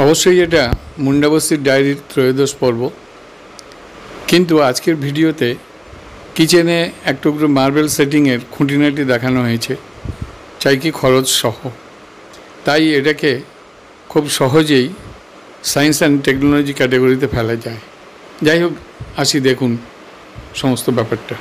অবশ্যই এটা মুন্ডাবস্তির ডায়েরির ত্রয়োদশ পর্ব। কিন্তু আজকের ভিডিওতে কিচেনে এক টুকরো মার্বেল সেটিংয়ের খুঁটিনাটি দেখানো হয়েছে, চাই কি খরচ সহ। তাই এটাকে খুব সহজেই সায়েন্স অ্যান্ড টেকনোলজি ক্যাটাগরিতে ফেলা যায়। যাই হোক, আসি দেখুন সমস্ত ব্যাপারটা।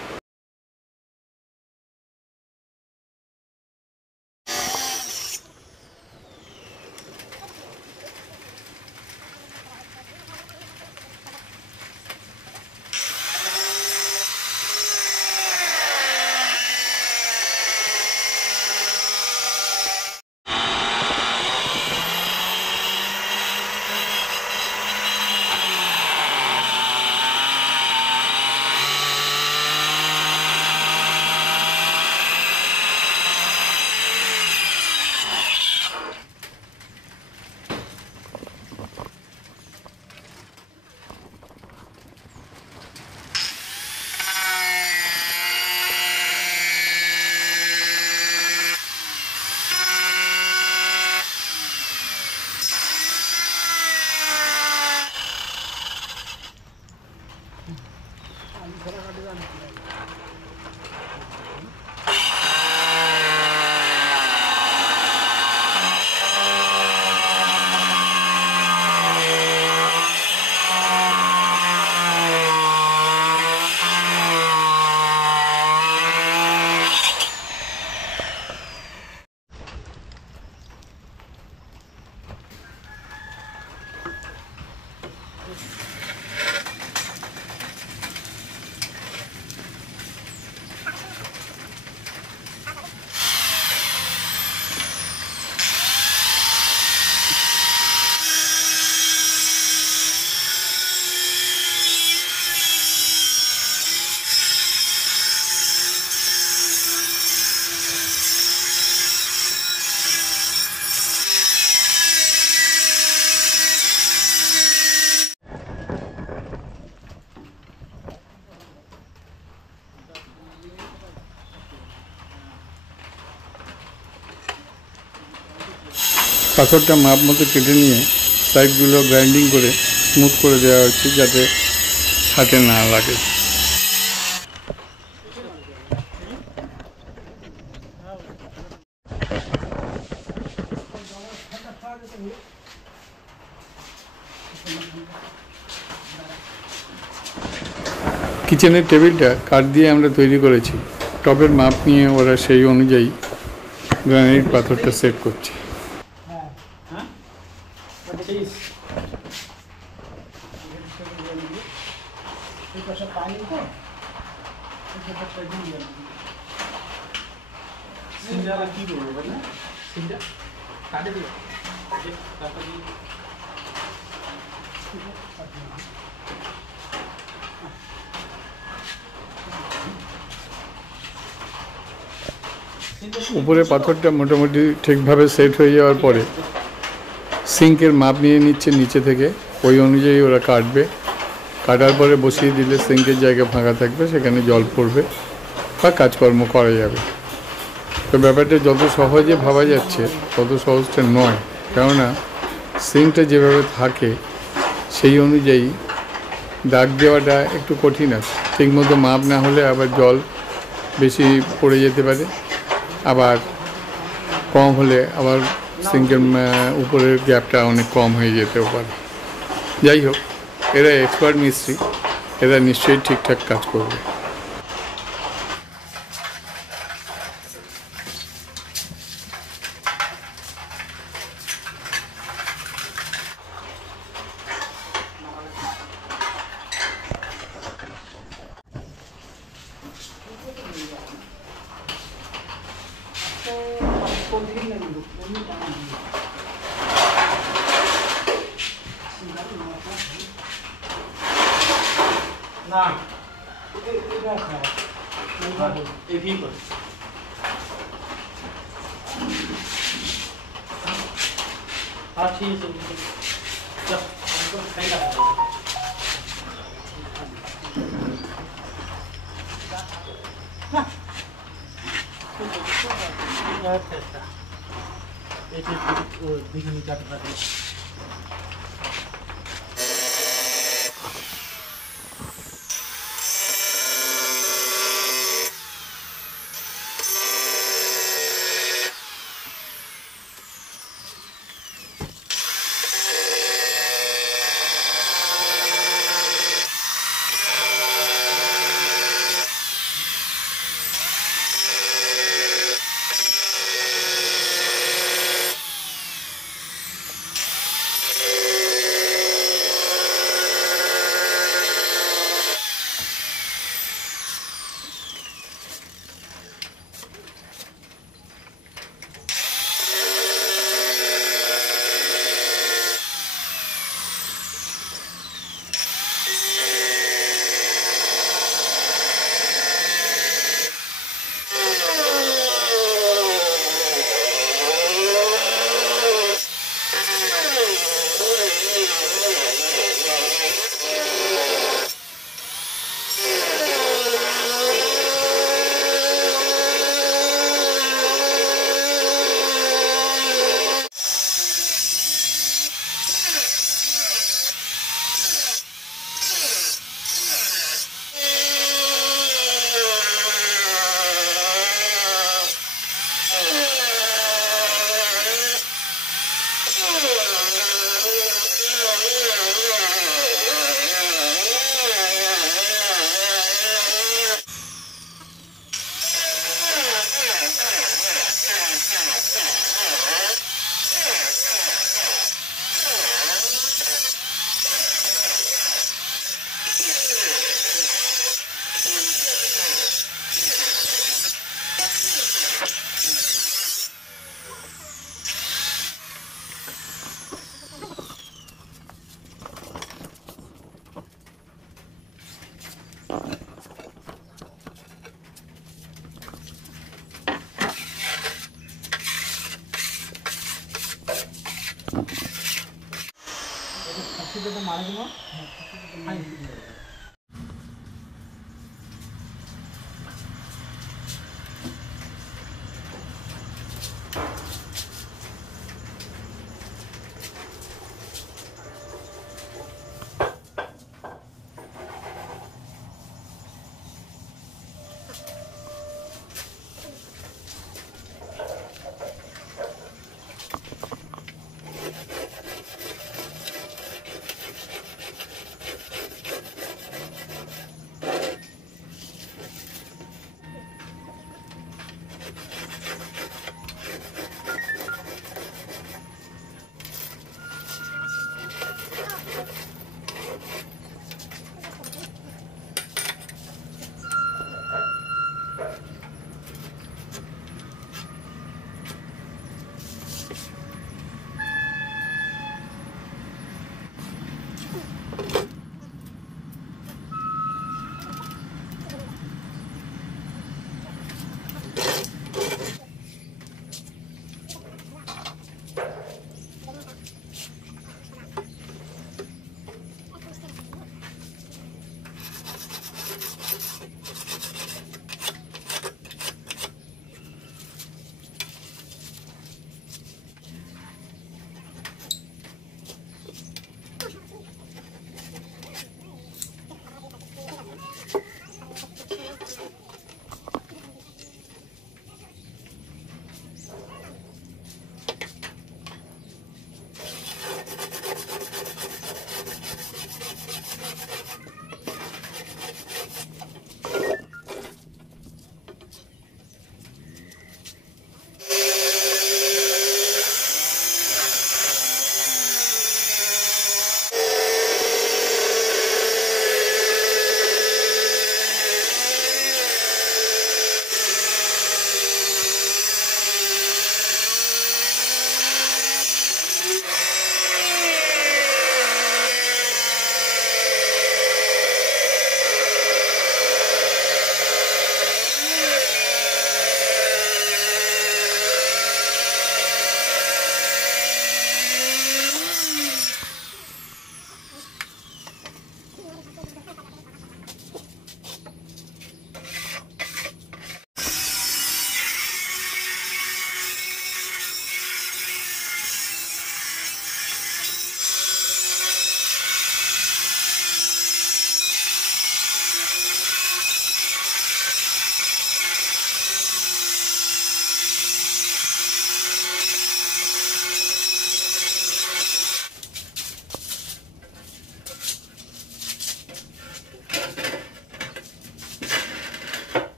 পাথরটা মাপ মতো কেটে নিয়ে সাইডগুলো গ্রাইন্ডিং করে স্মুথ করে দেওয়া হচ্ছে, যাতে হাতে না লাগে। কিচেনের টেবিলটা কাঠ দিয়ে আমরা তৈরি করেছি। টবের মাপ নিয়ে ওরা সেই অনুযায়ী গ্রানাইট পাথরটা সেট করছে। উপরে পাথরটা মোটামুটি ঠিকভাবে সেট হয়ে যাওয়ার পরে সিঙ্কের মাপ নিয়ে নিচ্ছে নিচে থেকে, ওই অনুযায়ী ওরা কাটবে। কাটার পরে বসিয়ে দিলে সিঙ্কের জায়গা ফাঁকা থাকবে, সেখানে জল পড়বে বা কাজকর্ম করা যাবে। তো ব্যাপারটা যত সহজে ভাবা যাচ্ছে তত সহজটা নয়, কেননা সিঙ্কটা যেভাবে থাকে সেই অনুযায়ী দাগ দেওয়াটা একটু কঠিন আছে। ঠিকমতো মাপ না হলে আবার জল বেশি পড়ে যেতে পারে, আবার কম হলে আবার সিঙ্কের উপরের গ্যাপটা অনেক কম হয়ে যেতেও পারে। যাই হোক, এরা এক্সপার্ট মিস্ত্রি, এরা নিশ্চয়ই ঠিকঠাক কাজ করবে। না এটা খারাপ এই ঠিক আছে আর ঠিক আছে চল একদম খাইলা এটা এই যে দিকে নিতে পারে ফুটেতে মারা গেল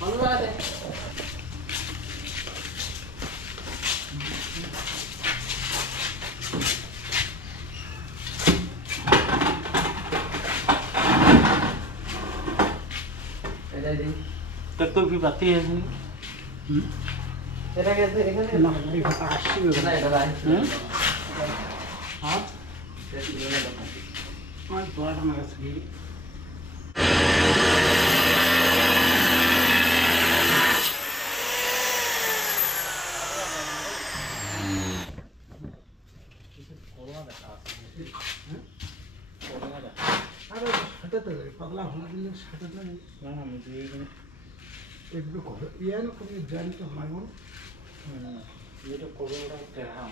ভালো লাগে तक तो भी बातें है नहीं तेरा कैसे देखा ना ये काशी में ना इधर आए हां जैसे ये ना मैं थोड़ा सा मगर सही अरे हटते रे पगला होने के लिए हटते नहीं ना मुझे एक दो को ये ना कोई जान तो हमारे ये तो कोरोना तेरा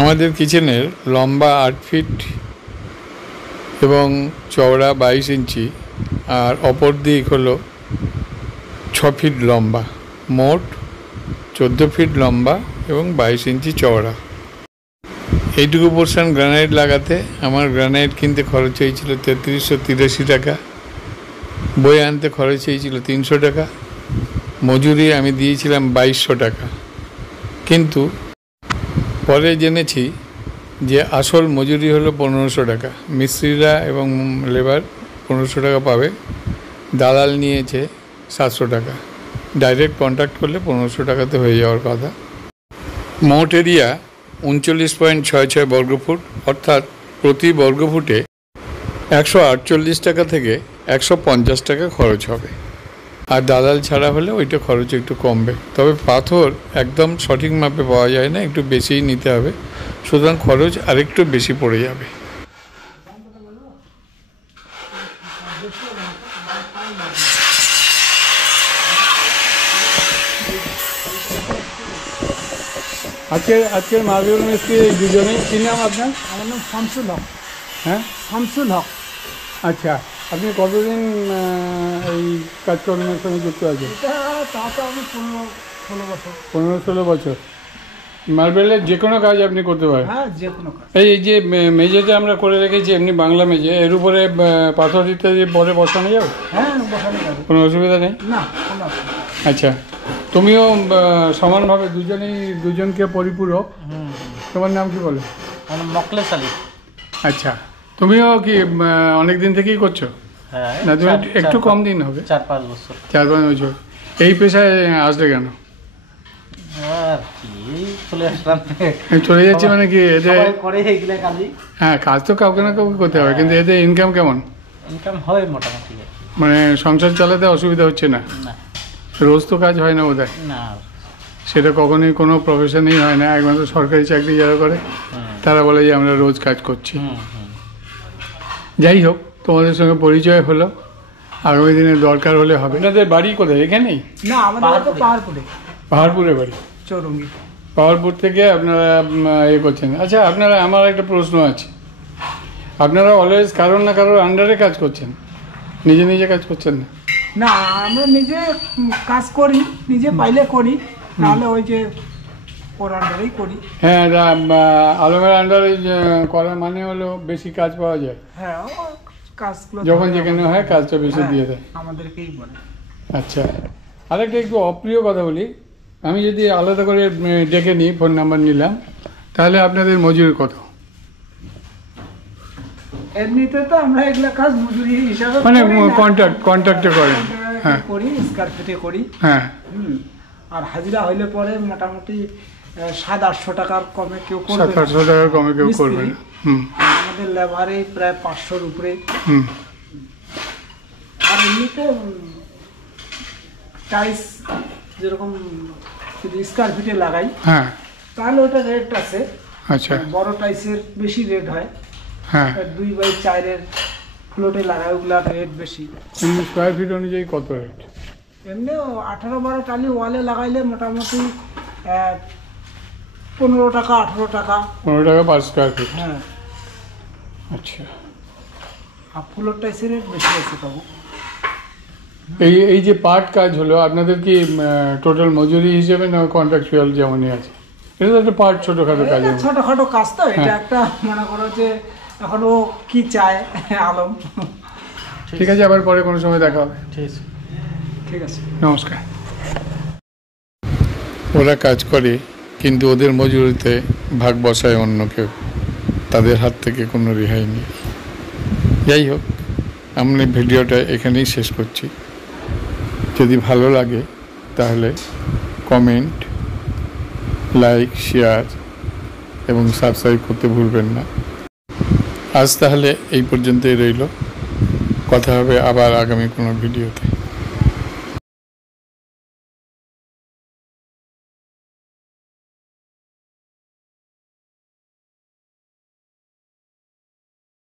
আমাদের কিচেনের লম্বা 8 ফিট এবং চওড়া 22 ইঞ্চি আর অপর দিক হলো 6 ফিট লম্বা, মোট 14 ফিট লম্বা এবং 22 ইঞ্চি চওড়া। এইটুকু পোর্শন গ্রানাইট লাগাতে আমার গ্রানাইট কিনতে খরচ হয়েছিল 3383 টাকা, বয়ে আনতে খরচ হয়েছিল 300 টাকা, মজুরি আমি দিয়েছিলাম 2200 টাকা। কিন্তু পরে জেনেছি যে আসল মজুরি হলো 1500 টাকা। মিস্ত্রিরা এবং লেবার 1500 টাকা পাবে, দালাল নিয়েছে 700 টাকা। ডাইরেক্ট কন্ট্যাক্ট করলে 1500 টাকাতে হয়ে যাওয়ার কথা। মোট এরিয়া 39.66 বর্গফুট, অর্থাৎ প্রতি বর্গফুটে 148 টাকা থেকে 150 টাকা খরচ হবে। আর দালাল ছাড়া হলে ওইটা খরচ একটু কমবে। তবে পাথর একদম সঠিক মাপে পাওয়া যায় না, একটু বেশিই নিতে হবে, সুতরাং খরচ আরেকটু বেশি পড়ে যাবে। আজকের মার্বেল মিস্ত্রি এই দুজনেই। কি নাম আপনার? আমার নাম শামসুল হক। হ্যাঁ, শামসুল হক। আচ্ছা, আপনি কতদিন এই কাজকর্মের সঙ্গে যুক্ত আছেন? এটা তা তো আমি 15-16 বছর। 15-16 বছর। মার্বেলের যে কোনো কাজ আপনি করতে পারেন? হ্যাঁ, যে কোনো কাজ। এই যে মেঝেটা আমরা করে রেখেছি এমনি বাংলা মেঝে, এর উপরে পাথর ইত্যাদি পরে বসানো যাবে? হ্যাঁ, বসানো যাবে, কোনো অসুবিধা নেই? না, কোনো অসুবিধা নেই। আচ্ছা, তুমিও সমানভাবে দুজনকে পরিপূরক। তোমার নাম কি বলে? আমার মকলেস আলী। আচ্ছা, তুমিও কি অনেক দিন থেকেই করছো? হ্যাঁ, না, তুমি একটু কম দিন হবে? 4-5 বছর। 4-5 বছর। এই পেশায় আসলে কেন? আর কি চলে আসলাম। চলে যাচ্ছি মানে কি এতে? করে এইগুলা কাজই। হ্যাঁ, কাজ তো কাউকে না কাউকে করতে হবে, কিন্তু এতে ইনকাম কেমন? ইনকাম হয় মোটামুটি। মানে সংসার চালাতে অসুবিধা হচ্ছে না? না, রোজ তো কাজ হয় না বোধহয়। না। সেটা কখনোই কোনো প্রফেশনেই হয় না। একমাত্র সরকারি চাকরি যারা করে তারা বলে যে আমরা রোজ কাজ করছি। যাই হোক, তোমাদের সঙ্গে পরিচয় হলো, আগামী দিনে দরকার হলে হবে। আপনাদের বাড়ি কোথায়? এখানেই? না, আমাদের তো পাহাড়পুরে। পাহাড়পুরে বাড়ি? চৌরঙ্গি। পাহাড়পুর থেকে আপনারা করছেন। আচ্ছা, আপনারা, আমার একটা প্রশ্ন আছে, আপনারা অলওয়েজ কারোর না কারোর আন্ডারে কাজ করছেন, নিজে নিজে কাজ করছেন না? না, আমরা নিজে কাজ করি, নিজে পাইলে করি, নাহলে ওই যে ওর আন্ডারেই করি। হ্যাঁ, আলমের আন্ডারে করার মানে হলো বেশি কাজ পাওয়া যায়। হ্যাঁ, কাজগুলো যখন যেখানে হয় কাজটা বেশি দিয়ে দেয়। আমাদেরকেই বলে। আচ্ছা, আরেকটা একটু অপ্রিয় কথা বলি, আমি যদি আলাদা করে ডেকে নিই, ফোন নাম্বার নিলাম, তাহলে আপনাদের মজুরি কত? এমনিতে তো আমরা এগুলা কাজ মজুরি হিসাবে মানে কন্ট্রাক্টে করেন? হ্যাঁ, করি, স্কয়ার ফিটে করি। হ্যাঁ। আর হাজিরা হইলে পরে মোটামুটি 700-800 টাকার কমে কেউ করবে না। 700-800 টাকার কমে কেউ করবে না। আমাদের লেবারে প্রায় 500-র উপরে। আর এমনিতে টাইলস যেরকম যদি স্কয়ার ফিটে লাগাই, হ্যাঁ, তাহলে ওটা রেট আছে। আচ্ছা, বড় টাইলসের বেশি রেট হয়। হ্যাঁ, 2x4-এর ফ্লোটে লাগাই, ওগুলার রেট বেশি। স্কয়ার ফিট অনুযায়ী কত রেট? এমনি 18-12 টালি ওয়ালে লাগাইলে মোটামুটি 15 টাকা, 18 টাকা। 15 টাকা পার স্কয়ার ফিট? হ্যাঁ। আচ্ছা, আর ফ্লোর টাইলসের রেট বেশি আছে তবু। এই যে পার্ট কাজ হলো, আপনাদের কি টোটাল মজুরি হিসেবে না কন্ট্রাকচুয়াল যেমনই আছে? এটা তো একটা পার্ট, ছোটোখাটো কাজ। ছোটোখাটো কাজ তো, এটা একটা মনে করো যে এখন ও কি চায় আলম। ঠিক আছে, আবার পরে কোনো সময় দেখা হবে। ঠিক আছে, নমস্কার। ওরা কাজ করে, কিন্তু ওদের মজুরিতে ভাগ বসায় অন্য কেউ, তাদের হাত থেকে কোনো রেহাই নেই। যাই হোক, আমি ভিডিওটা এখানেই শেষ করছি। যদি ভালো লাগে তাহলে কমেন্ট, লাইক, শেয়ার এবং সাবস্ক্রাইব করতে ভুলবেন না। আজ তাহলে এই পর্যন্তই রইল, কথা হবে আবার আগামী কোনো ভিডিওতে।